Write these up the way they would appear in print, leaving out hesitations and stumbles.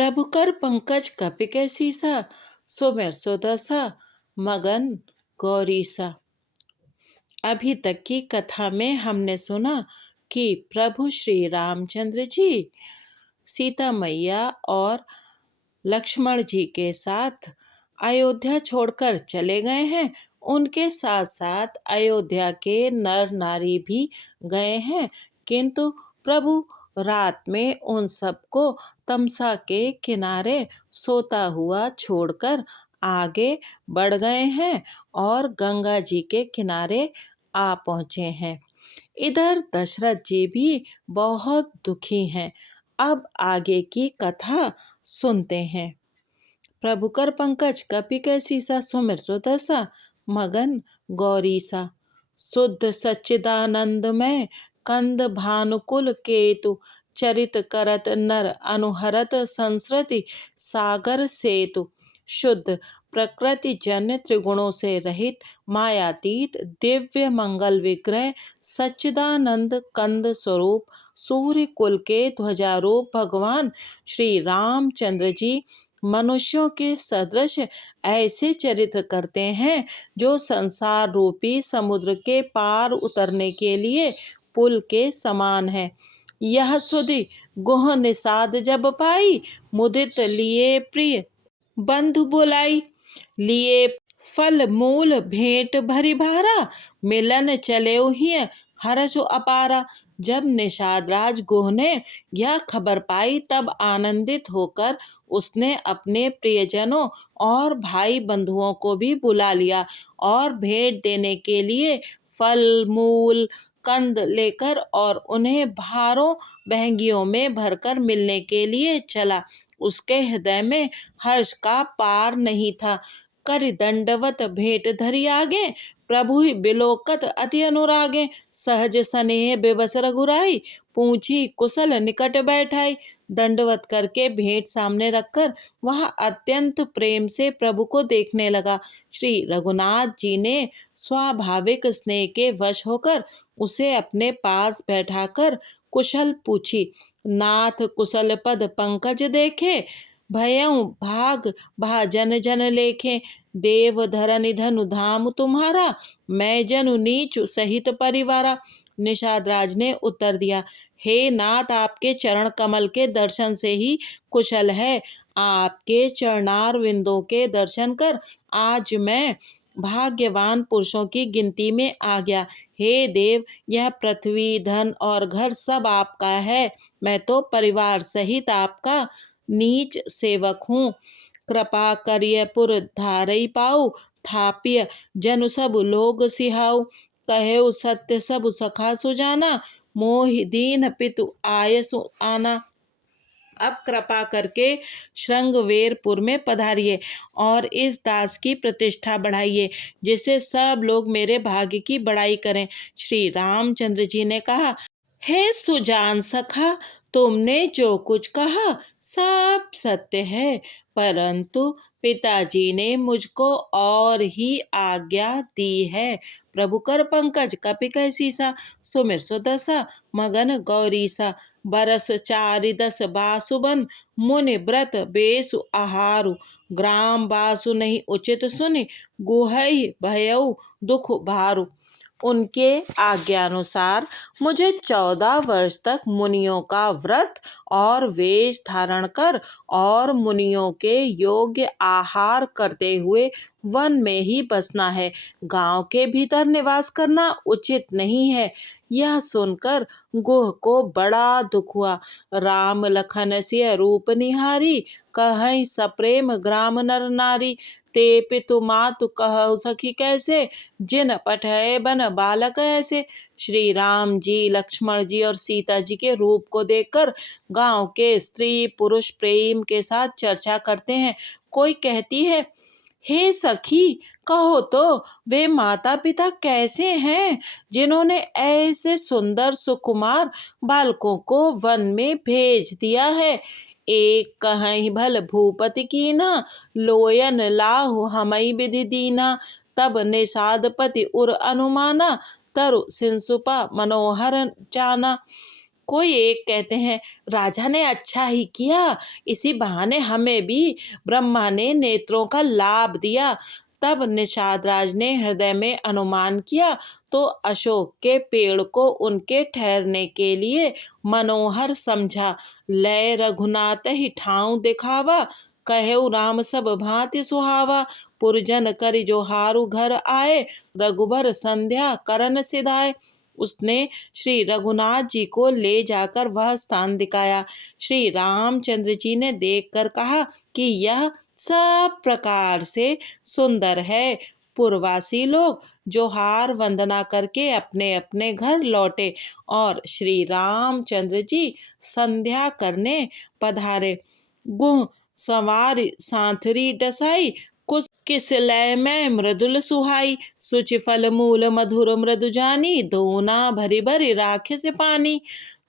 प्रभुकर पंकज कपिके सीसा सुमिर सुदशा मगन गौरीसा। अभी तक की कथा में हमने सुना कि प्रभु श्री रामचंद्र जी सीता मैया और लक्ष्मण जी के साथ अयोध्या छोड़कर चले गए हैं। उनके साथ साथ अयोध्या के नर नारी भी गए हैं, किंतु प्रभु रात में उन सबको तमसा के किनारे सोता हुआ छोड़कर आगे बढ़ गए हैं और गंगा जी के किनारे आ पहुँचे हैं। इधर दशरथ जी भी बहुत दुखी हैं। अब आगे की कथा सुनते हैं। प्रभुकर पंकज कपिके सीसा सुमिर सुदशा मगन गौरीसा। शुद्ध सच्चिदानंदमय कंद भानुकुल केतु चरित करत नर अनुहरत संस्कृति सागर सेतु। शुद्ध प्रकृति जन्य त्रिगुणों से रहित मायातीत दिव्य मंगल विग्रह सच्चिदानंद कंद स्वरूप सूर्य कुल के ध्वजारूप भगवान श्री रामचंद्र जी मनुष्यों के सदृश ऐसे चरित्र करते हैं जो संसार रूपी समुद्र के पार उतरने के लिए पुल के समान है। यह सुधि गुह निषाद जब पाई मुदित लिए प्रिय बंधु बुलाई। लिए फल मूल भेंट भरी भारा मिलन चले हिय हर्षु अपारा। जब निषाद राज गुह ने यह खबर पाई तब आनंदित होकर उसने अपने प्रियजनों और भाई बंधुओं को भी बुला लिया और भेंट देने के लिए फल मूल कंद लेकर और उन्हें भारों बहंगियों में भरकर मिलने के लिए चला। उसके हृदय में हर्ष का पार नहीं था। कर दंडवत भेंट धरी आगे प्रभु ही बिलोकत अति अनुरागे। सहज स्नेह बेबस रघुराई पूछी कुशल निकट बैठाई। दंडवत करके भेंट सामने रखकर वह अत्यंत प्रेम से प्रभु को देखने लगा। श्री रघुनाथ जी ने स्वाभाविक स्नेह के वश होकर उसे अपने पास बैठाकर कुशल पूछी। नाथ कुशल पद पंकज देखे भयउ भाग भाजन जन लेखे। देव धरनि धनु धाम तुम्हारा मैं जनु नीचु सहित परिवारा। निषाद राज ने उत्तर दिया, हे नाथ, आपके चरण कमल के दर्शन से ही कुशल है। आपके चरणार विंदों के दर्शन कर आज मैं भाग्यवान पुरुषों की गिनती में आ गया। हे देव, यह पृथ्वी धन और घर सब आपका है। मैं तो परिवार सहित आपका नीच सेवक हूँ। कृपा करिय पुर धारई पाऊ थापिय जनु सब लोग सिहाऊ। कहेउ सत्य सब सखा सुजाना मोहि दीन पितु आयसु आना। अब कृपा करके श्रृंगवेरपुर में पधारिए और इस दास की प्रतिष्ठा बढ़ाइए जिससे सब लोग मेरे भाग्य की बड़ाई करें। श्री रामचंद्र जी ने कहा, हे सुजान सखा, तुमने जो कुछ कहा सब सत्य है, परंतु पिताजी ने मुझको और ही आज्ञा दी है। प्रभुकर पंकज कपिके सीसा सुमिर सुदशा मगन गौरीसा। बरस 4 बासुबन मुनि व्रत बेसु आहारु। ग्राम बासु नहीं उचित सुनि गुहई भयउ दुख भारु। उनके आज्ञानुसार मुझे 14 वर्ष तक मुनियों का व्रत और वेश धारण कर और मुनियों के योग्य आहार करते हुए वन में ही बसना है। गांव के भीतर निवास करना उचित नहीं है। यह सुनकर गुह को बड़ा दुख हुआ। राम लखन सिय रूप निहारी कहई सप्रेम ग्राम नर नारी। ते पितु मातु कहु सखी कैसे जिन पठय बन बालक ऐसे। श्री राम जी, लक्ष्मण जी और सीता जी के रूप को देखकर गांव के स्त्री पुरुष प्रेम के साथ चर्चा करते हैं। कोई कहती है, हे सखी, कहो तो वे माता पिता कैसे हैं जिन्होंने ऐसे सुंदर सुकुमार बालकों को वन में भेज दिया है। एक कहीं भल भूपति कीना लोयन लाहु हमई विधि दीना। तब निषादपति उर अनुमाना तरु सिंसुपा मनोहर जाना। कोई एक कहते हैं, राजा ने अच्छा ही किया, इसी बहाने हमें भी ब्रह्मा ने नेत्रों का लाभ दिया। तब निषाद राज ने हृदय में अनुमान किया तो अशोक के पेड़ को उनके ठहरने के लिए मनोहर समझा। लय रघुनाथ ही ठाव दिखावा, कहेउ राम सब भांति सुहावा। पुरजन कर जोहारु घर आए, रघुबर संध्या करन सिधाए। उसने श्री रघुनाथ जी को ले जाकर वह स्थान दिखाया। श्री रामचंद्र जी ने देखकर कहा कि यह सब प्रकार से सुंदर है। पुरवासी लोग जोहार वंदना करके अपने अपने घर लौटे और श्री रामचंद्र जी संध्या करने पधारे। गुह सवार सांथरी डसाई, कुछ किस लय में मृदुल सुहाई। सुचि फल मूल मधुर मृदु जानी, दोना भरी भरी राखे से पानी।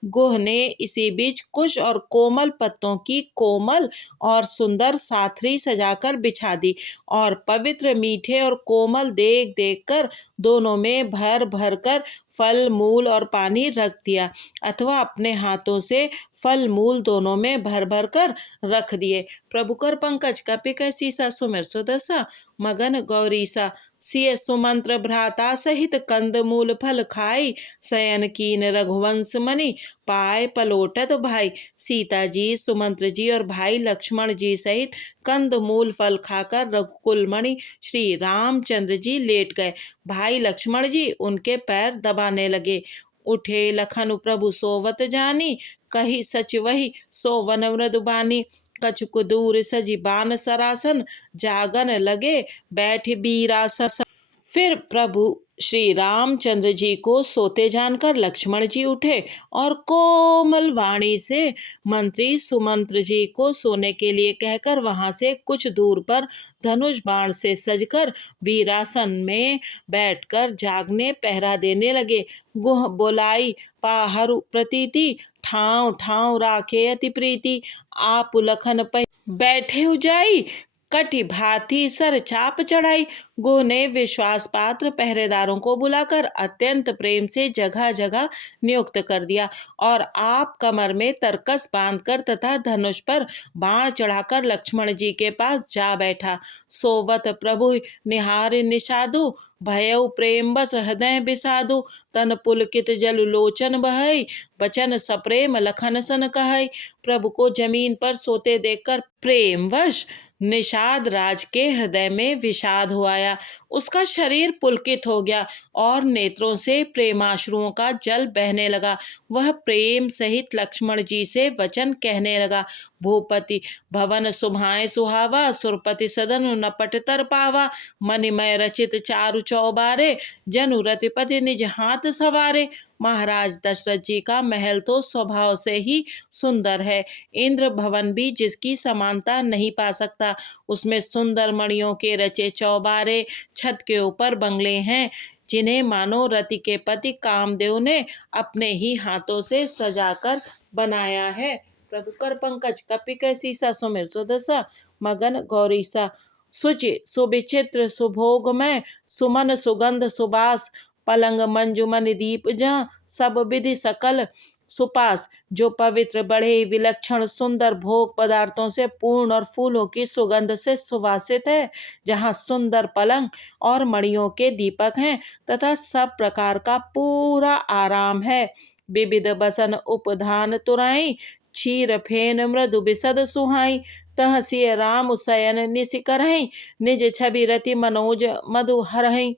गुह ने इसी बीच कुश और कोमल पत्तों की कोमल और सुंदर साथरी सजाकर बिछा दी और पवित्र मीठे और कोमल देख देख कर दोनों में भर भर कर फल मूल और पानी रख दिया, अथवा अपने हाथों से फल मूल दोनों में भर भर कर रख दिए। प्रभु कर पंकज कपि कै सीसा, सुमिर सुदशा मगन गौरीसा। सिय सुमंत्र भ्राता सहित कंद मूल फल खाई, शयन कीन रघुवंश मणि पाए पलोटत भाई। सीता जी, सुमंत्र जी और भाई लक्ष्मण जी सहित कंद मूल फल खाकर रघुकुल मणि श्री रामचंद्र जी लेट गए। भाई लक्ष्मण जी उनके पैर दबाने लगे। उठे लखन प्रभु सोवत जानी, कही सच वही सोवन मृदु बानी। कछुक दूर सजी बान सरासन, जागन लगे बैठ बीरासन। फिर प्रभु श्री रामचंद्र जी को सोते जानकर लक्ष्मण जी उठे और कोमल वाणी से मंत्री सुमंत्र जी को सोने के लिए कहकर वहां से कुछ दूर पर धनुष बाण से सजकर वीरासन में बैठकर जागने पहरा देने लगे। गुह बोलाई पाहरु प्रतीति, ठाव ठाव राखे अति प्रीति। आप लखन पै बैठे उजाई, कटि भांति सर चाप चढ़ाई। गुह ने विश्वास पात्र पहरेदारों को बुलाकर अत्यंत प्रेम से जगह जगह नियुक्त कर दिया और आप कमर में तरकस बांधकर तथा धनुष पर बाण चढ़ाकर लक्ष्मण जी के पास जा बैठा। सोवत प्रभु निहार निषादु, भयउ प्रेम बस हृदय बिसादु। तन पुलकित जल लोचन बहई, बचन सप्रेम लखन सन कहई। प्रभु को जमीन पर सोते देखकर प्रेमवश निषाद राज के हृदय में विषाद हो आया। उसका शरीर पुलकित हो गया और नेत्रों से प्रेमाश्रुओं का जल बहने लगा। वह प्रेम सहित लक्ष्मण जी से वचन कहने लगा। भूपति भवन सुभाए सुहावा, सुरपति सदन नपट तर पावा। मणिमय रचित चारु चौबारे, जनु रतिपति निज हाथ सवारे। महाराज दशरथ जी का महल तो स्वभाव से ही सुंदर है, इंद्र भवन भी जिसकी समानता नहीं पा सकता। उसमें सुंदर मणियों के रचे चौबारे, छत के ऊपर बंगले हैं जिन्हें मानो रति के पति कामदेव ने अपने ही हाथों से सजाकर बनाया है। प्रभु कर पंकज कपि कै सीसा, सुमिर सुदशा मगन गौरीसा। सुचि सुविचित्र सुभोगमय, सुमन सुगंध सुबास। पलंग मंजुमन दीप जहाँ, सब विधि सकल सुपास। जो पवित्र बड़े विलक्षण सुंदर भोग पदार्थों से पूर्ण और फूलों की सुगंध से सुवासित है, जहाँ सुंदर पलंग और मणियों के दीपक हैं तथा सब प्रकार का पूरा आराम है। विविध बसन उपधान तुराई, क्षीर फेन मृदु बिसद सुहाई। तह सिय राम शयन निसि करहीं, निज छवि रति मनोज मधु हरहीं।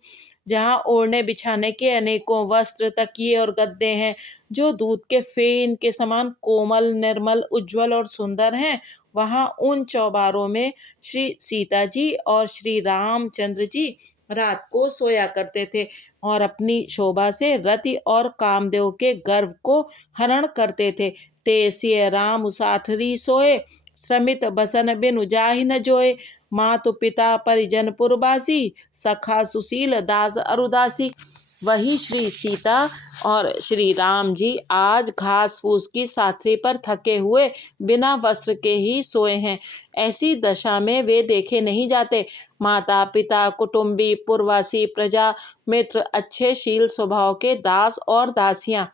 जहाँ ओढ़ने बिछाने के अनेकों वस्त्र तकिए और गद्दे हैं जो दूध के फेन के समान कोमल निर्मल उज्जवल और सुंदर हैं, वहाँ उन चौबारों में श्री सीता जी और श्री रामचंद्र जी रात को सोया करते थे और अपनी शोभा से रति और कामदेव के गर्व को हरण करते थे। ते सिय राम साथरी सोए, श्रमित बसन बिनु जाहि न जोए। मातु पिता परिजन पुरबासी, सखा सुशील दास अरुदासी। वही श्री सीता और श्री राम जी आज घास फूस की साथरी पर थके हुए बिना वस्त्र के ही सोए हैं। ऐसी दशा में वे देखे नहीं जाते। माता पिता कुटुंबी पुरवासी प्रजा मित्र अच्छे शील स्वभाव के दास और दासियां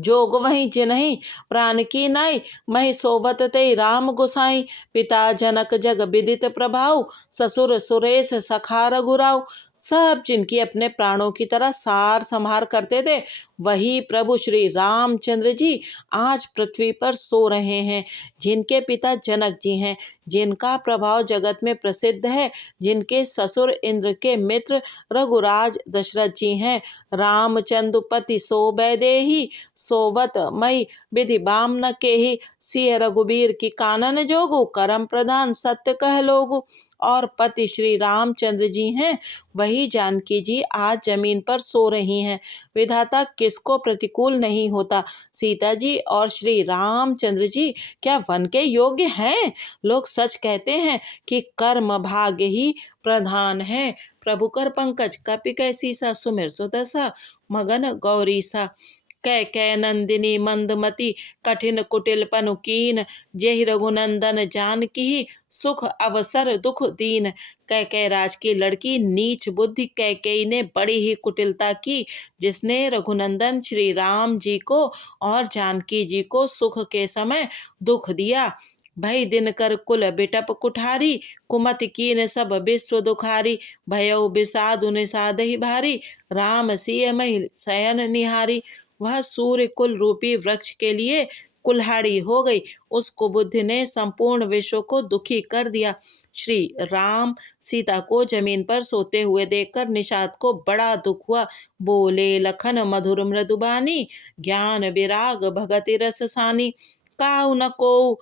जोग वहीं जिन्हीं प्राण की नाई, मही सोबत ते राम गोसाई। पिता जनक जग विदित प्रभाव, ससुर सुरेश सखा रघुराव। सब जिनकी अपने प्राणों की तरह सार संहार करते थे, वही प्रभु श्री रामचंद्र जी आज पृथ्वी पर सो रहे हैं। जिनके पिता जनक जी हैं, जिनका प्रभाव जगत में प्रसिद्ध है, जिनके ससुर इंद्र के मित्र रघुराज दशरथ जी हैं। रामचंद्र पति सो बैदेही, सोवत मई विधि बाम न केही। सिय रघुबीर की कानन जोगु, करम प्रधान सत्य कह लोगु। और पति श्री रामचंद्र जी हैं, वही जानकी जी आज जमीन पर सो रही हैं। विधाता किसको प्रतिकूल नहीं होता। सीता जी और श्री रामचंद्र जी क्या वन के योग्य हैं? लोग सच कहते हैं कि कर्म भाग्य ही प्रधान है। प्रभु कर पंकज कपि कैसीसा, सुमिर सुदशा मगन गौरीसा। कै कै नंदिनी मंदमती, कठिन कुटिल पनुकीन। जेहि रघुनंदन जानकी, सुख अवसर दुख दीन। कैकेयी राज की लड़की नीच बुद्धि कैकेयी ने बड़ी ही कुटिलता की, जिसने रघुनंदन श्री राम जी को और जानकी जी को सुख के समय दुख दिया। भई दिन कर कुल बिटप कुठारी, कुमति कीन सब विश्व दुखारी। भयो बिसाधु निषादहि भारी, राम सिय महि शयन निहारी। वह सूर्य कुल रूपी वृक्ष के लिए कुल्हाड़ी हो गई। उस कुबुद्धि ने संपूर्ण विश्व को दुखी कर दिया। श्री राम सीता को जमीन पर सोते हुए देखकर निषाद को बड़ा दुख हुआ। बोले लखन मधुर मृदुबानी, ज्ञान विराग भगति रस सानी। काहु न को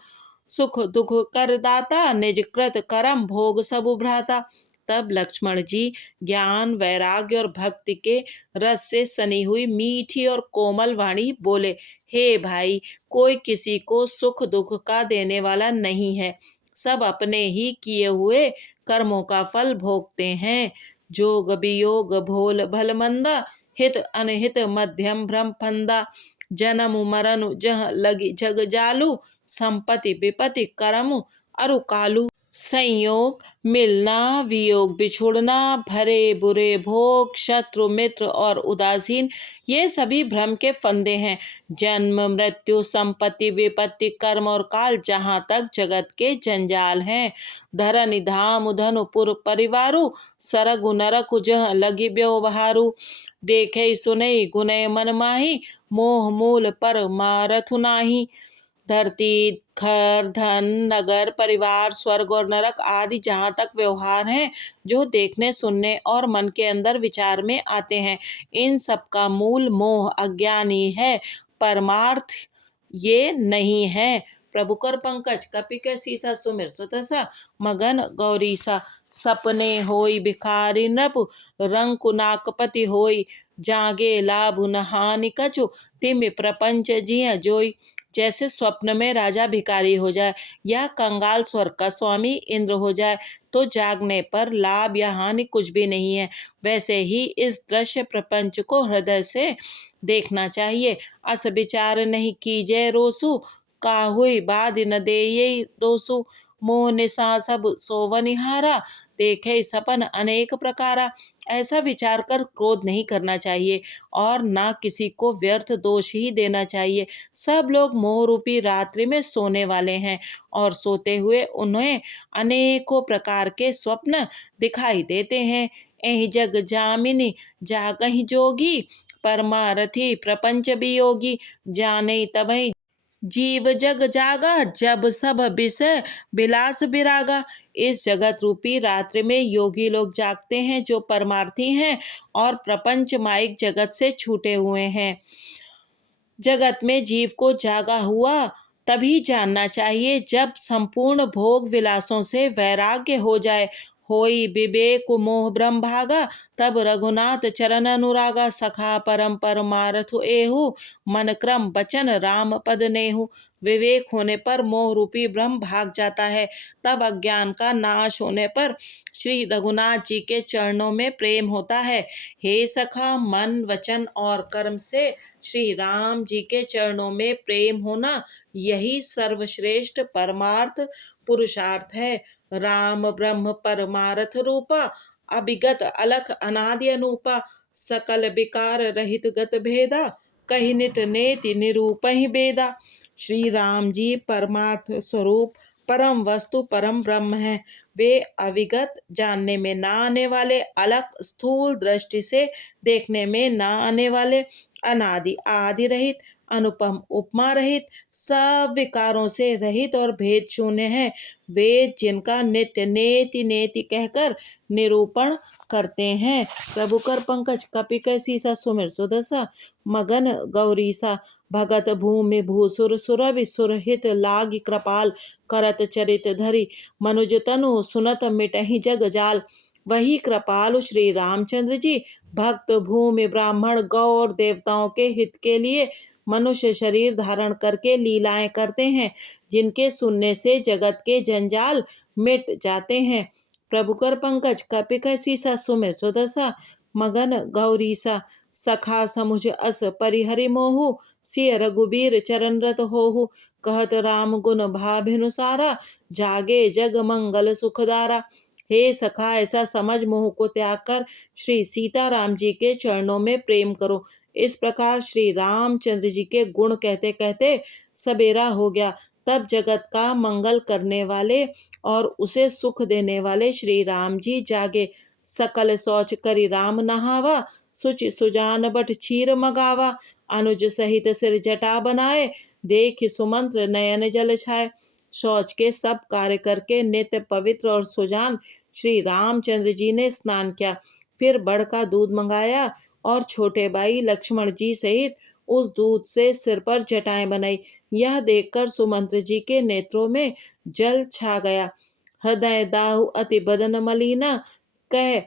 सुख दुख कर दाता, निज कृत करम भोग सब भ्राता। तब लक्ष्मण जी ज्ञान वैराग्य और भक्ति के रस से सनी हुई मीठी और कोमल वाणी बोले, हे भाई, कोई किसी को सुख दुख का देने वाला नहीं है। सब अपने ही किए हुए कर्मों का फल भोगते हैं। जोग वियोग भोल भल मंदा, हित अनहित मध्यम भ्रम फंदा। जन्म मरण जह लगी जग जालू, संपत्ति विपत्ति करम अरु कालू। संयोग मिलना, वियोग बिछुड़ना, भरे बुरे भोग, शत्रु मित्र और उदासीन, ये सभी भ्रम के फंदे हैं। जन्म मृत्यु संपत्ति विपत्ति कर्म और काल, जहाँ तक जगत के जंजाल हैं। धरनि धाम धनुपुर परिवारु, सरगु नरकु जह लगी व्यवहारु। देखे सुनई गुनय मन माही, मोह मूल पर मारथु नाही। धरती घर धन नगर परिवार स्वर्ग और नरक आदि जहाँ तक व्यवहार हैं, जो देखने सुनने और मन के अंदर विचार में आते हैं, इन सब का मूल मोह अज्ञानी है। परमार्थ ये नहीं है। प्रभु कर पंकज कपि कैसीसा, सुमिर सुदशा मगन गौरीसा। सपने होई भिखारी नृप, रंकु नाकपति होई। जागे लाभ न हानि कछु, तिमिर प्रपंच जिय जोई। जैसे स्वप्न में राजा भिखारी हो जाए या कंगाल स्वर्ग का स्वामी इंद्र हो जाए, तो जागने पर लाभ या हानि कुछ भी नहीं है, वैसे ही इस दृश्य प्रपंच को हृदय से देखना चाहिए। अस विचार नहीं कीजय रोसु, काहुई बाध न देयै दोसु। मोह निशा सब सोवनिहारा, देखे सपन अनेक प्रकारा। ऐसा विचार कर क्रोध नहीं करना चाहिए और ना किसी को व्यर्थ दोष ही देना चाहिए। सब लोग मोह रूपी रात्रि में सोने वाले हैं और सोते हुए उन्हें अनेकों प्रकार के स्वप्न दिखाई देते हैं। एहि जग जामिनी जागहि जोगी, परमारथी प्रपंच वियोगी। जाने तबहि जीव जग जागा, जब सब विषय विलास विरागा। इस जगत रूपी रात्रि में योगी लोग जागते हैं, जो परमार्थी हैं और प्रपंच माइक जगत से छूटे हुए हैं। जगत में जीव को जागा हुआ तभी जानना चाहिए, जब संपूर्ण भोग विलासों से वैराग्य हो जाए। होई विवेक मोह ब्रह्म भागा, तब रघुनाथ चरण अनुरागा। सखा परम परमारथु एहु, मन क्रम बचन राम पद नेहु। विवेक होने पर मोह रूपी ब्रह्म भाग जाता है, तब अज्ञान का नाश होने पर श्री रघुनाथ जी के चरणों में प्रेम होता है। हे सखा, मन वचन और कर्म से श्री राम जी के चरणों में प्रेम होना, यही सर्वश्रेष्ठ परमार्थ पुरुषार्थ है। राम ब्रह्म परमार्थ रूपा, अभिगत अलख अनादि अनूपा। सकल विकार रहित गत भेदा, कही नित नेति निरूपहि बेदा। श्री राम जी परमार्थ स्वरूप परम वस्तु परम ब्रह्म है। वे अविगत, जानने में ना आने वाले, अलग स्थूल दृष्टि से देखने में ना आने वाले, अनादि आदि रहित, अनुपम उपमा रहित, सब विकारों से रहित और भेद शून्य है। वे जिनका नित्य नेति नेति कहकर निरूपण करते हैं। प्रभु कर पंकज कपि कै सीसा सुमिर सुदसा। मगन गौरीसा भगत भूमि भूसुर सुरभि सुरहित लागी कृपाल। करत चरित धरि मनुज तनु सुनत मिटहि जग जाल। वही कृपालु श्री रामचंद्र जी भक्त भूमि ब्राह्मण गौ और देवताओं के हित के लिए मनुष्य शरीर धारण करके लीलाएं करते हैं, जिनके सुनने से जगत के जंजाल मिट जाते हैं। प्रभु कर पंकज कपि कै सीसा सुमिर सुदसा। मगन गौरीसा सखा समुझ अस परिहरि मोहु। सिय रघुबीर चरण रत होहु। कहत राम गुण भाभिनुसारा। जागे जग मंगल सुखदारा। हे सखा, ऐसा समझ मोह को त्याग कर श्री सीताराम जी के चरणों में प्रेम करो। इस प्रकार श्री रामचंद्र जी के गुण कहते कहते सबेरा हो गया। तब जगत का मंगल करने वाले और उसे सुख देने वाले श्री राम जी जागे। सकल शौच करी राम नहावा। सुचि सुजान बट क्षीर मगावा। अनुज सहित सिर जटा बनाए। देख सुमंत्र नयन जल छाए। शौच के सब कार्य करके नित्य पवित्र और सुजान श्री रामचंद्र जी ने स्नान किया। फिर बड़ का दूध मंगाया और छोटे भाई लक्ष्मण जी सहित उस दूध से सिर पर जटाएं बनाई। यह देखकर सुमंत्र जी के नेत्रों में जल छा गया। हृदय दाहु अति बदन मलिना। कह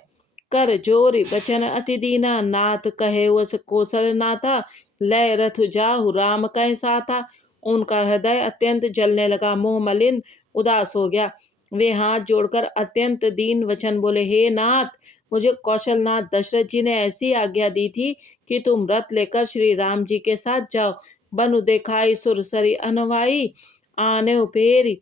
कर जोरी बचन अति दीना। नाथ कहे वस कौशल नाथा। लय रथ जाहु राम कह साथा। उनका हृदय अत्यंत जलने लगा, मुंह मलिन उदास हो गया। वे हाथ जोड़कर अत्यंत दीन वचन बोले, हे नाथ, मुझे कौशलनाथ दशरथ जी ने ऐसी आज्ञा दी थी कि तुम रथ लेकर श्री राम जी के साथ जाओ। बनु देखाई सुरसरी अनवाई। आने फेरी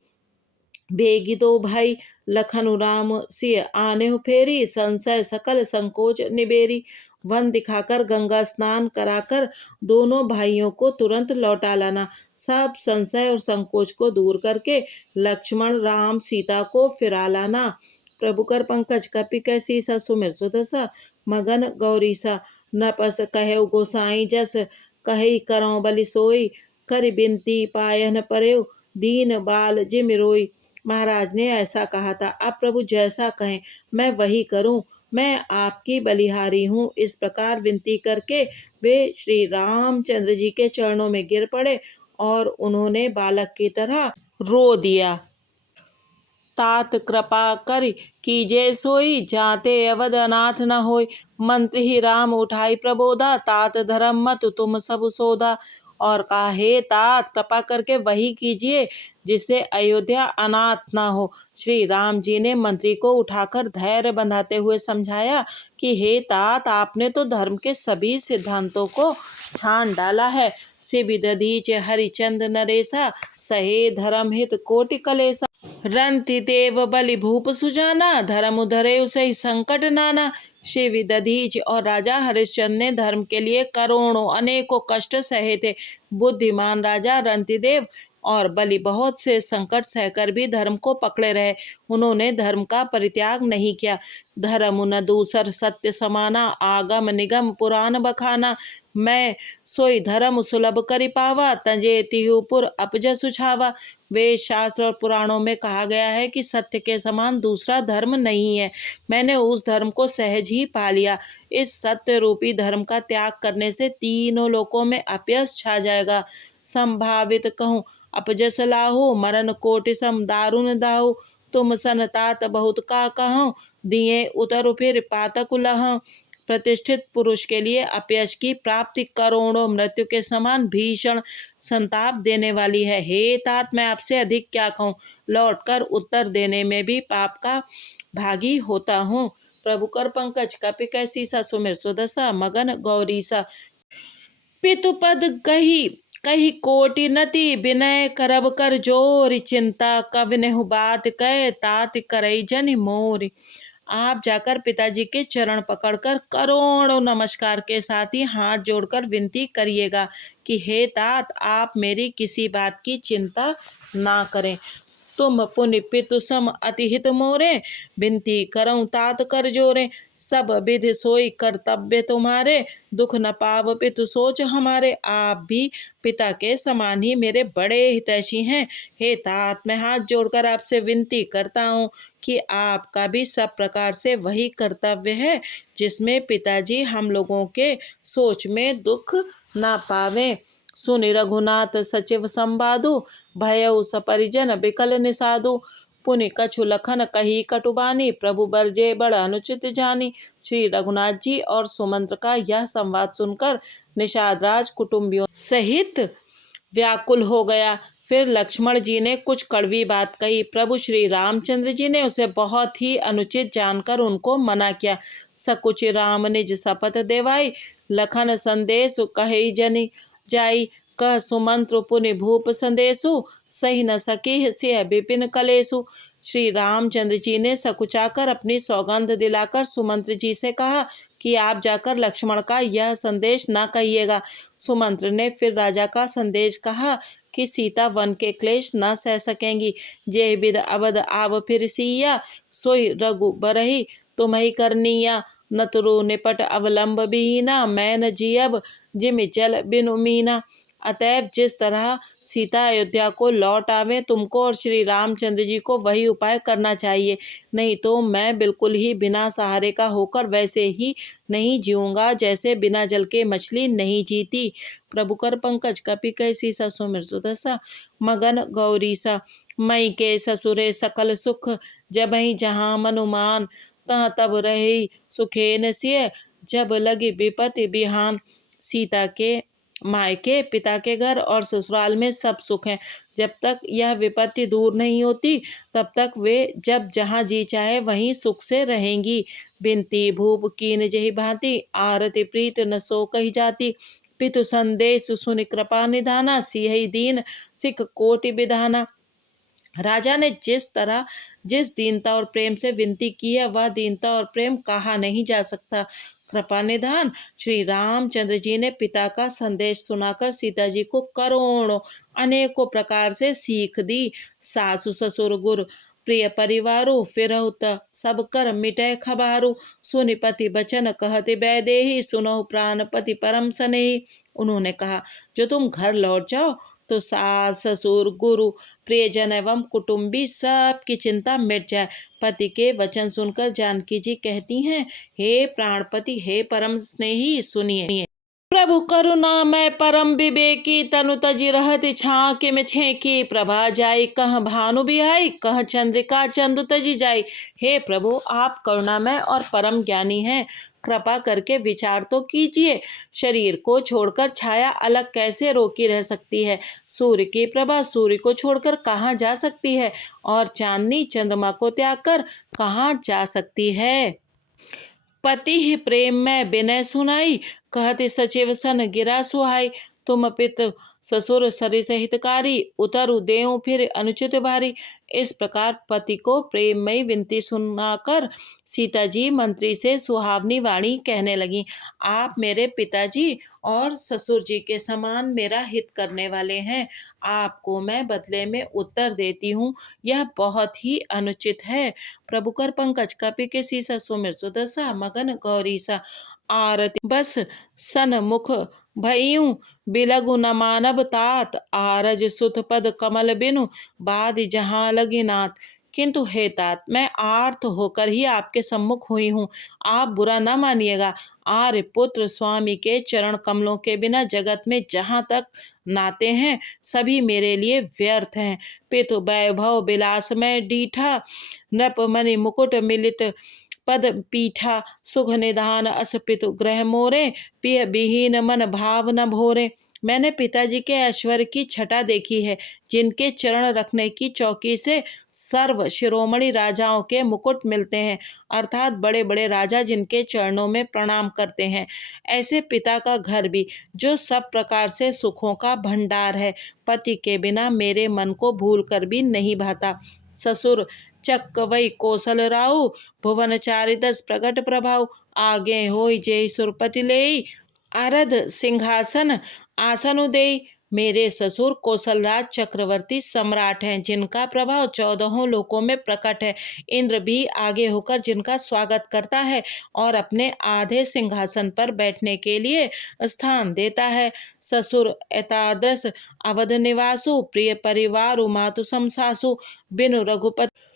बेगी दो भाई। लखनु राम सिय आने फेरी। संशय सकल संकोच निबेरी। वन दिखाकर गंगा स्नान कराकर दोनों भाइयों को तुरंत लौटा लाना। सब संशय और संकोच को दूर करके लक्ष्मण राम सीता को फिरा लाना। प्रभु कर पंकज कपि कै सीसा सुमिर सुदसा। मगन गौरीसा नपस कहे गोसाई जस। कही करो बलि सोई। कर बिनती पायन परेव। दीन बाल जिमि रोई। महाराज ने ऐसा कहा था, अब प्रभु जैसा कहें मैं वही करूं। मैं आपकी बलिहारी हूँ। इस प्रकार विनती करके वे श्री रामचंद्र जी के चरणों में गिर पड़े और उन्होंने बालक की तरह रो दिया। तात कृपा कर कीजे सोई। जाते अवध अनाथ न होय। मंत्र ही राम उठाई प्रबोधा। तात धर्म मत तुम सब सोधा। और कहा, हे तात, कृपा करके वही कीजिए जिससे अयोध्या अनाथ ना हो। श्री राम जी ने मंत्री को उठाकर धैर्य बंधाते हुए समझाया कि हे तात, आपने तो धर्म के सभी सिद्धांतों को छान डाला है। सिबिदधीच हरिचंद नरेसा। सहे धर्म हित कोटि कलेसा। रंति देव बलि भूप सुजाना। धर्म धरे उसे संकट नाना। श्री दधीच और राजा हरिश्चंद्र ने धर्म के लिए करोड़ों अनेकों कष्ट सहे थे। बुद्धिमान राजा रंतिदेव और बलि बहुत से संकट सहकर भी धर्म को पकड़े रहे। उन्होंने धर्म का परित्याग नहीं किया। धर्म न दूसर सत्य समाना। आगम निगम पुराण बखाना। मैं सोई धर्म सुलभ करि पावा। तंजे तिहुपुर अपज सुझावा। वेद शास्त्र और पुराणों में कहा गया है कि सत्य के समान दूसरा धर्म नहीं है। मैंने उस धर्म को सहज ही पा लिया। इस सत्य रूपी धर्म का त्याग करने से तीनों लोकों में अपयश छा जाएगा। संभावित कहूँ अपजस लाहू। मरण कोटि सम दारुण दाहू। तुम सन तात बहुत का कहूँ। दिए उतर फिर पातक लहूँ। प्रतिष्ठित पुरुष के लिए अपयश की प्राप्ति करोड़ों मृत्यु के समान भीषण संताप देने वाली है। हे तात, मैं आपसे अधिक क्या कहूँ। लौटकर उत्तर देने में भी पाप का भागी होता हूँ। प्रभु कर पंकज कपि कै सीसा सुमिर सुदसा। मगन गौरीसा पितुपद कही कही कोटि नति। विनय करब कर जोर। चिंता कवि नेहु बात कह। तात करई जनि मोर। आप जाकर पिताजी के चरण पकड़कर करोड़ों नमस्कार के साथ ही हाथ जोड़कर विनती करिएगा कि हे तात, आप मेरी किसी बात की चिंता ना करें। तुम पुनि पितु सम अति हित मोरे, बिनती करऊं तात कर जोरे। सब विधि सोई कर्तव्य तुम्हारे, दुख न पाव पितु सोच हमारे। आप भी पिता के समान ही मेरे बड़े हितैषी हैं। हे तात, मैं हाथ जोड़कर आपसे विनती करता हूँ कि आपका भी सब प्रकार से वही कर्तव्य है जिसमें पिताजी हम लोगों के सोच में दुख ना पावे। सुनि रघुनाथ सचिव संवादु, भयउ सपरिजन बिकल निसादु। पुनि कछु लखन कही कटुबानी, प्रभु बरजे बड़ अनुचित जानी। श्री रघुनाथ जी और सुमंत्र का यह संवाद सुनकर निषाद राज कुटुंबियों सहित व्याकुल हो गया। फिर लक्ष्मण जी ने कुछ कड़वी बात कही। प्रभु श्री रामचंद्र जी ने उसे बहुत ही अनुचित जानकर उनको मना किया। सकुच राम निज शपथ देवाई, लखन संदेश कहे जनि जाई। कह सुमंत्र पुनि भूप संदेशु, सही न सकी सिय विपिन कलेसु। श्री रामचंद्र जी ने सकुचाकर अपनी सौगंध दिलाकर सुमंत्र जी से कहा कि आप जाकर लक्ष्मण का यह संदेश ना कहिएगा। सुमंत्र ने फिर राजा का संदेश कहा कि सीता वन के क्लेश न सह सकेंगी। जे विद अवध आव फिर सिया, सोई रघु बरही तुम्हि करनिया। नतुरु निपट अवलंब बीना, मैं न जियब जिमि जल बिनु मीना। अतएव जिस तरह सीता अयोध्या को लौट आवे, तुमको और श्री रामचंद्र जी को वही उपाय करना चाहिए, नहीं तो मैं बिल्कुल ही बिना सहारे का होकर वैसे ही नहीं जीऊँगा जैसे बिना जल के मछली नहीं जीती। प्रभु कर पंकज कपि कैसी सा, सुमिर सुदसा मगन गौरी सा। मई के ससुरे सकल सुख, जबहि जहाँ मनुमान, तहाँ तब रही सुखेन सिय, जब लगी विपत्ति बिहान। सीता के मायके, पिता के घर और ससुराल में सब सुख हैं। जब तक यह विपत्ति दूर नहीं होती तब तक वे जब जहाँ जी चाहे वहीं सुख से रहेंगी। बिनती भूप कीन जही भांति, आरती प्रीत न सो कही जाती। पितु संदेश सुनि कृपा निधाना, सियहि दीन सिख कोटि विधाना। राजा ने जिस तरह जिस दीनता और प्रेम से विनती की है, वह दीनता और प्रेम कहा नहीं जा सकता। कृपा निधान। श्री रामचंद्र जी ने पिता का संदेश सुनाकर सीता जी को करोड़ों अनेकों प्रकार से सीख दी। सासु ससुर गुर प्रिय परिवारो, फिरहु त सब कर मिटय खबारो। सुनि पति बचन कहते बैदेही, सुनहु प्राणपति परम स्नेही। उन्होंने कहा, जो तुम घर लौट जाओ तो सास ससुर गुरु प्रियजन एवं कुटुंबी सब की चिंता मिट जाए। पति के वचन सुनकर जानकी जी कहती हैं, हे प्राणपति, हे परम स्नेही, सुनिए। प्रभु करुणामय परम विवेकी, तनु तजि रहति छाँके में छेकी। प्रभा जाई कह भानु बिहाई, कह चंद्रिका चंदु तजि जाई। हे प्रभु, आप करुणामय और परम ज्ञानी हैं, कृपा करके विचार तो कीजिए। शरीर को छोड़कर छाया अलग कैसे रोकी रह सकती है? सूर्य की प्रभा सूर्य को छोड़कर कहाँ जा सकती है? और चांदनी चंद्रमा को त्याग कर कहाँ जा सकती है? पति ही प्रेम में विनय सुनाई, कहते सचिव सन गिरा सुहाई। तुम पित ससुर सरिस हितकारी, उतरु देऊं फिर अनुचित भारी। इस प्रकार पति को प्रेममयी विनती सुनाकर सीता जी मंत्री से सुहावनी वाणी कहने लगी। आप मेरे पिताजी और ससुर जी के समान मेरा हित करने वाले हैं। आपको मैं बदले में उत्तर देती हूँ, यह बहुत ही अनुचित है। प्रभु कर पंकज कपि के सीसा, सुमिर सुदसा मगन गौरी सा। आरती बस सन मुख भइयूं, बिलगु न मानब तात। आरज सुत पद कमल बिनु, बाद जहाँ लगी नाथ। किंतु हे तात, मैं आर्त होकर ही आपके सम्मुख हुई हूँ, आप बुरा न मानिएगा। आर्य पुत्र स्वामी के चरण कमलों के बिना जगत में जहाँ तक नाते हैं सभी मेरे लिए व्यर्थ हैं। पितु वैभव विलास में डीठा, नृपमणि मुकुट मिलित पद पीठा। सुख निधान अस पितु ग्रह मोरे, पिय विहीन मन भाव न भोरे। मैंने पिताजी के ऐश्वर्य की छटा देखी है, जिनके चरण रखने की चौकी से सर्व शिरोमणि राजाओं के मुकुट मिलते हैं, अर्थात बड़े बड़े राजा जिनके चरणों में प्रणाम करते हैं। ऐसे पिता का घर भी, जो सब प्रकार से सुखों का भंडार है, पति के बिना मेरे मन को भूल कर भी नहीं भाता। ससुर चक्क वही कौशल राहु, भुवन चारिदस प्रगट प्रभाव, आगे होई जय सुरपति लेई, आरध सिंहासन आसन उदेई। मेरे ससुर कौशलराज चक्रवर्ती सम्राट हैं, जिनका प्रभाव 14 लोकों में प्रकट है। इंद्र भी आगे होकर जिनका स्वागत करता है और अपने आधे सिंहासन पर बैठने के लिए स्थान देता है। ससुर एतादृश अवध निवासु, प्रिय परिवार मातु समसासु, बिनु रघुपति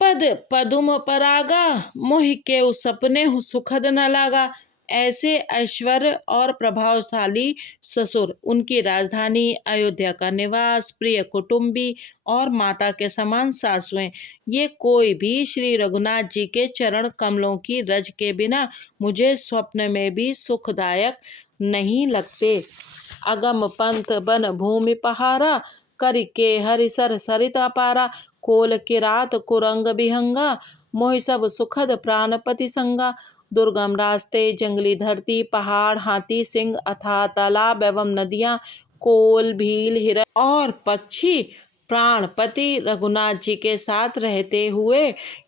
पद पदुम परागा, मोहि केउ सपने सुखद न लागा। ऐसे ऐश्वर्य और प्रभावशाली ससुर, उनकी राजधानी अयोध्या का निवास, प्रिय कुटुंबी और माता के समान सासुएं, ये कोई भी श्री रघुनाथ जी के चरण कमलों की रज के बिना मुझे स्वप्न में भी सुखदायक नहीं लगते। अगम पंथ बन भूमि पहारा, करि के हरिसर सरित अपारा, कोल किरात कुरंग बिहंगा, मोहि सब सुखद प्राणपति संगा। दुर्गम रास्ते, जंगली धरती, पहाड़, हाथी, सिंह, अथाह तालाब एवं नदियां, कोल, भील, हिरण और पक्षी प्राणपति रघुनाथ जी के साथ रहते हुए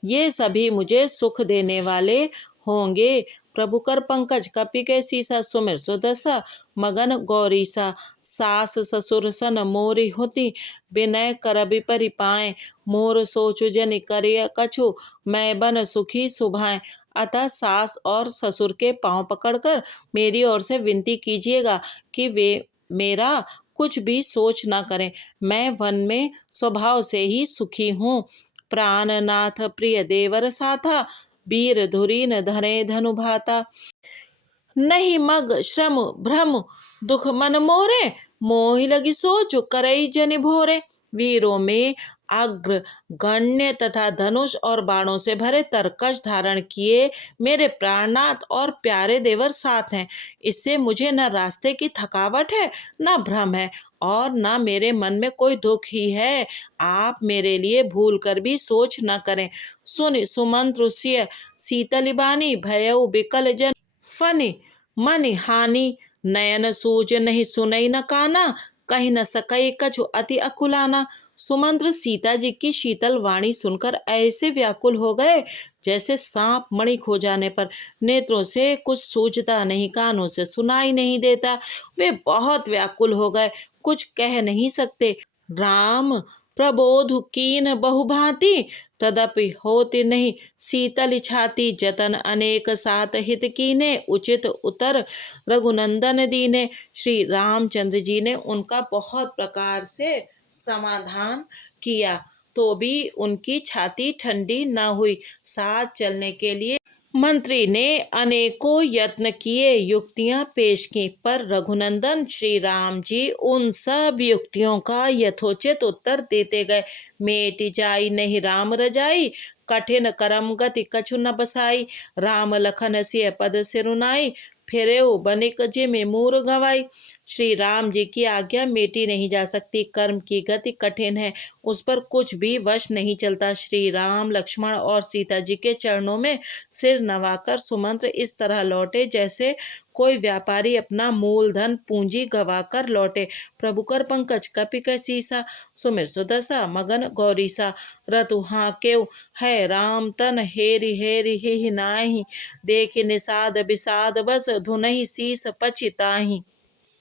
ये सभी मुझे सुख देने वाले होंगे। प्रभु कर पंकज कपि के सीसा, सुमिर सुदशा मगन गौरीसा। सास ससुर सन मोरि होती, विनय करबि परिपाएं, मोर सोचु जनि करिय कछु, मैं बन सुखी सुभाएं। अतः सास और ससुर के पांव पकड़कर मेरी ओर से विनती कीजिएगा कि वे मेरा कुछ भी सोच न करें। मैं वन में स्वभाव से ही सुखी हूँ। प्राणनाथ प्रिय देवर साथा, वीर धुरीन धरे धनु भाता। नहीं मग श्रम भ्रम दुख मन मोरे, मोहि लगी सोच करई जनि भोरे। वीरों में अग्र गण्य तथा धनुष और बाणों से भरे तरकश धारण किए मेरे प्राणनाथ और प्यारे देवर साथ हैं। इससे मुझे न रास्ते की थकावट है, न भ्रम है और न मेरे मन में कोई दुख ही है। आप मेरे लिए भूल कर भी सोच न करें। सुन सुमंत्र सिय शीतल बानी, भयउ बिकल जन फनि मन हानि। नयन सूज नहीं सुनई न काना, कहीं न सकई कछु अति अकुलाना। सुमंत्र सीता जी की शीतल वाणी सुनकर ऐसे व्याकुल हो गए जैसे सांप मणि खो जाने पर। नेत्रों से कुछ सूझता नहीं, कानों से सुनाई नहीं देता। वे बहुत व्याकुल हो गए, कुछ कह नहीं सकते। राम प्रबोध कीन बहुभांति, तदपि होति नहीं शीतल छाती। जतन अनेक सात हित कीने, उचित उत्तर रघुनंदन दीने। श्री रामचंद्र जी ने उनका बहुत प्रकार से समाधान किया तो भी उनकी छाती ठंडी न हुई। साथ चलने के लिए मंत्री ने अनेकों यत्न किए, युक्तियां पेश की, पर रघुनंदन श्री राम जी उन सब युक्तियों का यथोचित उत्तर देते गए। मेटि जाई नहीं राम रजाई, कठिन करम गति कछु न बसाई। राम लखन सिय पद सिरुनाई, फिरेउ बनिक जिमि मूर गवाई। श्री राम जी की आज्ञा मेटी नहीं जा सकती। कर्म की गति कठिन है, उस पर कुछ भी वश नहीं चलता। श्री राम लक्ष्मण और सीता जी के चरणों में सिर नवाकर सुमंत्र इस तरह लौटे जैसे कोई व्यापारी अपना मूलधन पूंजी गवाकर लौटे। प्रभु कर पंकज कपि कै सीसा, सुमिर सुदशा मगन गौरीसा। रतु हाँकेउ है राम तन, हेरि हेरि हिहि नाहि, देखि निषाद विषाद बस, धुनहि शीस पछिताहि।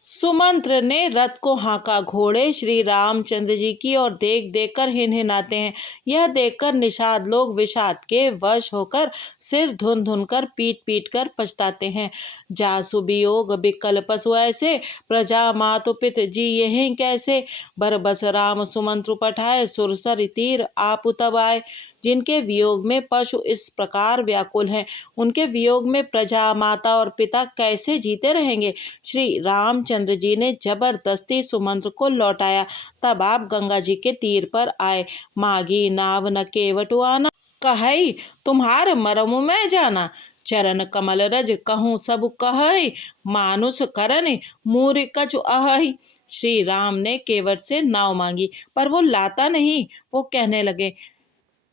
सुमंत्र ने रथ को हाँका। घोड़े श्री रामचंद्र जी की ओर देख देख कर हिनहिनाते हैं। यह देखकर निषाद लोग विषाद के वश होकर सिर धुन धुन कर पीट पीट कर पछताते हैं। जासु वियोग बिकल पशु ऐसे, प्रजा मातु पित जी यहीं कैसे। बरबस राम सुमंत्र पठाए, सुरसर तीर आपु तब आए। जिनके वियोग में पशु इस प्रकार व्याकुल हैं, उनके वियोग में प्रजा माता और पिता कैसे जीते रहेंगे। श्री रामचंद्र जी ने जबरदस्ती सुमंत्र को लौटाया। तब आप गंगा जी के तीर पर आए। मागी नाव न केवटु आना, कहई तुम्हार मरमु में जाना। चरण कमल रज कहूँ सब कहई, मानुष करन मूर कछु अहई। श्री राम ने केवट से नाव मांगी, पर वो लाता नहीं। वो कहने लगे,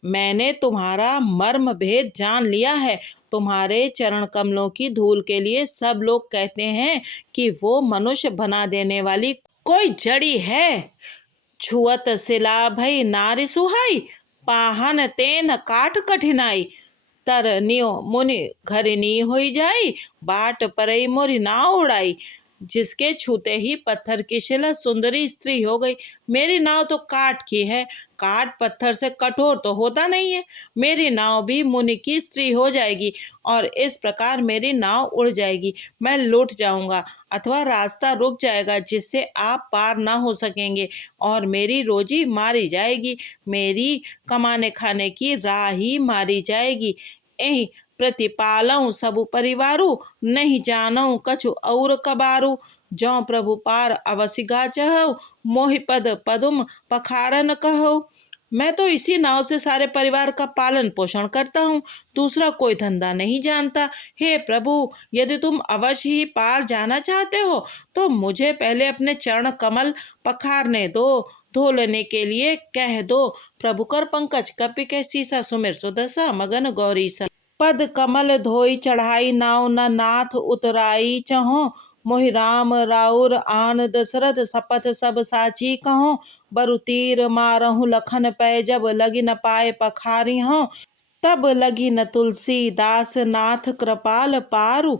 मैंने तुम्हारा मर्म भेद जान लिया है। तुम्हारे चरण कमलों की धूल के लिए सब लोग कहते हैं कि वो मनुष्य बना देने वाली कोई जड़ी है। छुअत सिला भई नारी सुहाई, पाहन तेन काट कठिनाई, तरनियो मुनि घरिनी होई जाई, बाट परई मोरी नाव उड़ाई। जिसके छूते ही पत्थर की शिला सुंदरी स्त्री हो गई। मेरी नाव तो काठ की है, काठ पत्थर से कठोर तो होता नहीं है। मेरी नाव भी मुनि की स्त्री हो जाएगी और इस प्रकार मेरी नाव उड़ जाएगी। मैं लुट जाऊंगा अथवा रास्ता रुक जाएगा, जिससे आप पार ना हो सकेंगे और मेरी रोजी मारी जाएगी, मेरी कमाने खाने की राह ही मारी जाएगी। एहि प्रतिपालऊ सबु परिवारू, नहीं जानऊ कछु और कबारू। जौ प्रभु पार अवसि गाचहु, मोहि पद पदुम पखारन कहो। मैं तो इसी नाव से सारे परिवार का पालन पोषण करता हूँ, दूसरा कोई धंधा नहीं जानता। हे प्रभु, यदि तुम अवश्य ही पार जाना चाहते हो तो मुझे पहले अपने चरण कमल पखारने दो, धो लेने के लिए कह दो। प्रभु कर पंकज कपि के सीसा, सुमिर सुदशा मगन गौरीसा। पद कमल धोई चढ़ाई, नाव न नाथ उतराई चहो। मोहि राम राउर आन दशरथ, शपथ सब साची कहो। बरु तीर मारहु लखन पै, जब लगी न पाए पखारी हों। तब लगी न तुलसी दास, नाथ कृपाल पारु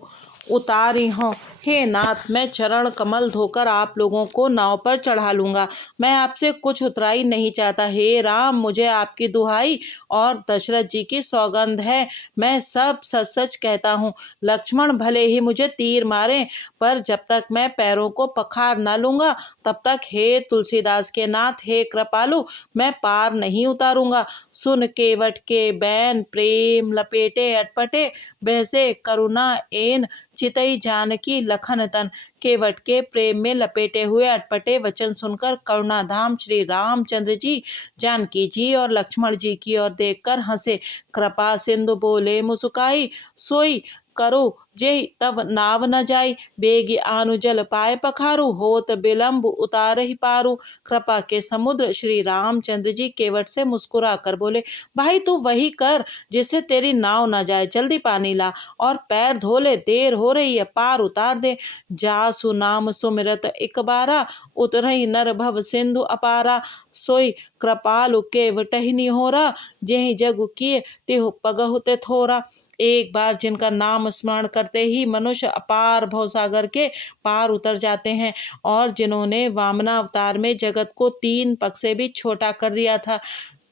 उतारी हों। हे नाथ, मैं चरण कमल धोकर आप लोगों को नाव पर चढ़ा लूंगा, मैं आपसे कुछ उतराई नहीं चाहता। हे राम, मुझे आपकी दुहाई और दशरथ जी की सौगंध है, मैं सब सच सच कहता हूँ। लक्ष्मण भले ही मुझे तीर मारे, पर जब तक मैं पैरों को पखार न लूंगा तब तक हे तुलसीदास के नाथ, हे कृपालु, मैं पार नहीं उतारूंगा। सुन केवट के बैन, प्रेम लपेटे अटपटे, बहसे करुणा एन चितई जानकी लखन तन। केवट के प्रेम में लपेटे हुए अटपटे वचन सुनकर करुणाधाम श्री रामचंद्र जी जानकी जी और लक्ष्मण जी की ओर देखकर हंसे। कृपा सिंधु बोले मुस्काई, सोई करो जे तब नाव न जाई। बेगी आनु जल पाए पखारू, होत विलंब उतार ही पारू। कृपा के समुद्र श्री रामचंद्र जी केवट से मुस्कुरा कर बोले, भाई तू वही कर जिससे तेरी नाव न जाए, जल्दी पानी ला और पैर धो ले, देर हो रही है, पार उतार दे। जासु नाम सुमिरत एक बारा, उतरई नर भव सिंधु अपारा। सोई कृपालु केवटहि निहोरा, जेहि जगु किए तिहु पगहु ते थोरा। एक बार जिनका नाम स्मरण करते ही मनुष्य अपार भवसागर के पार उतर जाते हैं, और जिन्होंने वामनावतार में जगत को 3 पग से भी छोटा कर दिया था,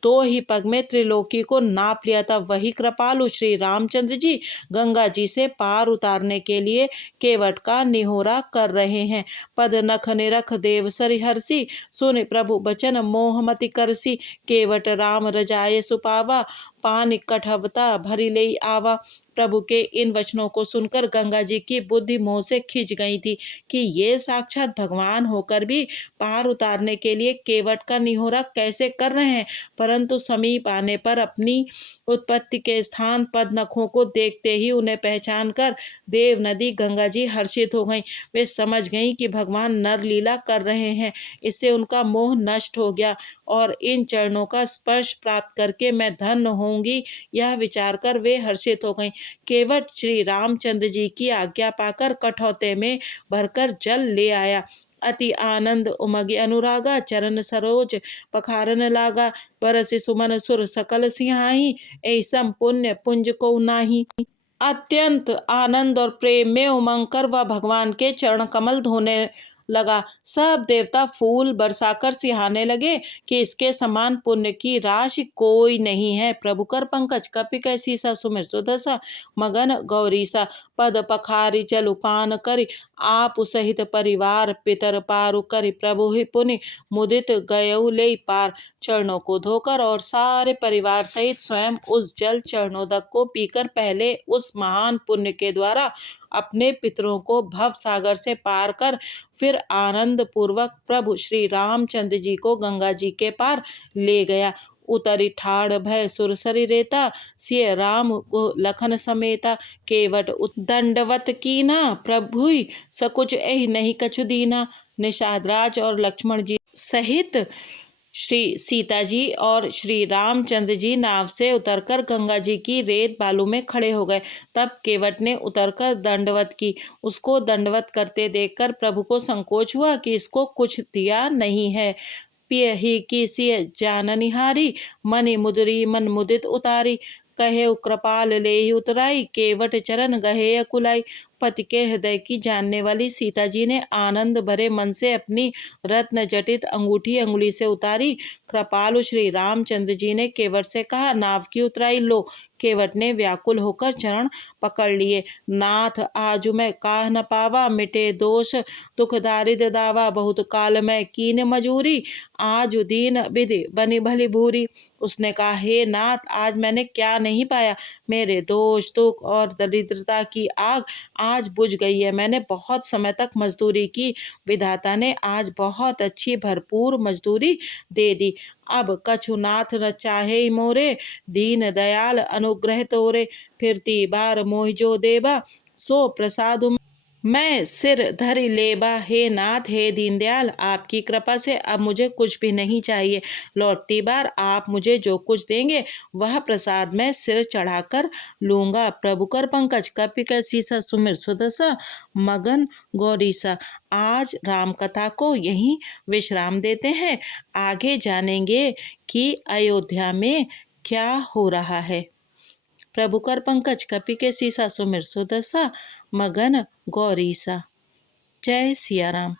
2 ही पग में त्रिलोकी को नाप लिया था, वही कृपालु श्री रामचंद्र जी गंगा जी से पार उतारने के लिए केवट का निहोरा कर रहे हैं। पद नख निरख देव सरि हरसी, सुन प्रभु बचन मोहमति करसी। केवट राम रजाए सुपावा, पानी कठवता भरी ले आवा। प्रभु के इन वचनों को सुनकर गंगा जी की बुद्धि मोह से खिंच गई थी कि ये साक्षात भगवान होकर भी पार उतारने के लिए केवट का निहोरा कैसे कर रहे हैं। परंतु समीप आने पर अपनी उत्पत्ति के स्थान पद नखों को देखते ही उन्हें पहचान कर देव नदी गंगा जी हर्षित हो गईं। वे समझ गईं कि भगवान नर लीला कर रहे हैं, इससे उनका मोह नष्ट हो गया और इन चरणों का स्पर्श प्राप्त करके मैं धन्य होंगी, यह विचार कर वे हर्षित हो गईं। केवट श्री रामचंद्र जी की आज्ञा पाकर कठौते में भरकर जल ले आया। अति आनंद उमगे अनुरागा, चरण सरोज पखारन लागा। बरसि सुमन सुर सकल सिंहाही, ऐसम पुण्य पुंज को नाही। अत्यंत आनंद और प्रेम में उमंग कर वह भगवान के चरण कमल धोने लगा। सब देवता फूल बरसाकर सिहाने लगे कि इसके समान पुण्य की राशि कोई नहीं है। प्रभु कर पंकज कपि कै सीसा, सुमिर सुदशा मगन गौरीसा। पद पखारी जल पान करि, आप सहित परिवार पितर पारु करि। प्रभु ही पुनि मुदित गयउ ले पार। चरणों को धोकर और सारे परिवार सहित स्वयं उस जल चरणोदक को पीकर पहले उस महान पुण्य के द्वारा अपने पितरों को भव सागर से पार कर फिर आनंद पूर्वक प्रभु श्री रामचंद्र जी को गंगा जी के पार ले गया। उतरी ठाड़ भय सुरसरी रेता, सिय राम को लखन समेता। केवट दंडवत कीना, प्रभु सकुच एहि नहीं कछु दीना। निषादराज और लक्ष्मण जी सहित श्री सीता जी और श्री रामचंद्र जी नाव से उतरकर गंगा जी की रेत बालू में खड़े हो गए। तब केवट ने उतरकर दंडवत की। उसको दंडवत करते देखकर प्रभु को संकोच हुआ कि इसको कुछ दिया नहीं है। पिय ही की सिय जान निहारी, मनि मुदरी मन मुदित उतारी, कहे कृपाल लेहि उतराई, केवट चरण गहे अकुलाई। पति के हृदय की जानने वाली सीता जी ने आनंद भरे मन से अपनी रत्न जटित अंगूठी अंगुली से उतारी। कृपालु श्री रामचंद्र जी ने केवट से कहा, नाव की उतराई लो। केवट ने व्याकुल होकर चरण पकड़ लिए। नाथ आजु मैं काह न पावा, मिटे दोष दुख दारिद दावा, बहुत काल मैं कीन मजूरी, आज दीन विधि बनी भली भूरी। उसने कहा, हे नाथ, आज मैंने क्या नहीं पाया। मेरे दोष दुख और दरिद्रता की आग आज बुझ गई है। मैंने बहुत समय तक मजदूरी की, विधाता ने आज बहुत अच्छी भरपूर मजदूरी दे दी। अब कछु नाथ न चाहे मोरे, दीन दयाल अनुग्रह तोरे, फिरती बार मोहि जो देबा, सो प्रसाद मैं सिर धरि लेबा। हे नाथ, हे दीनदयाल, आपकी कृपा से अब मुझे कुछ भी नहीं चाहिए। लौटती बार आप मुझे जो कुछ देंगे वह प्रसाद मैं सिर चढ़ाकर लूंगा। प्रभु कर पंकज कपि कर सीसा, सुमिर सुदशा मगन गौरीसा। आज राम कथा को यहीं विश्राम देते हैं। आगे जानेंगे कि अयोध्या में क्या हो रहा है। प्रभु कर पंकज कपि के सीसा, सुमिर सुदशा मगन गौरीसा। जय सिया राम।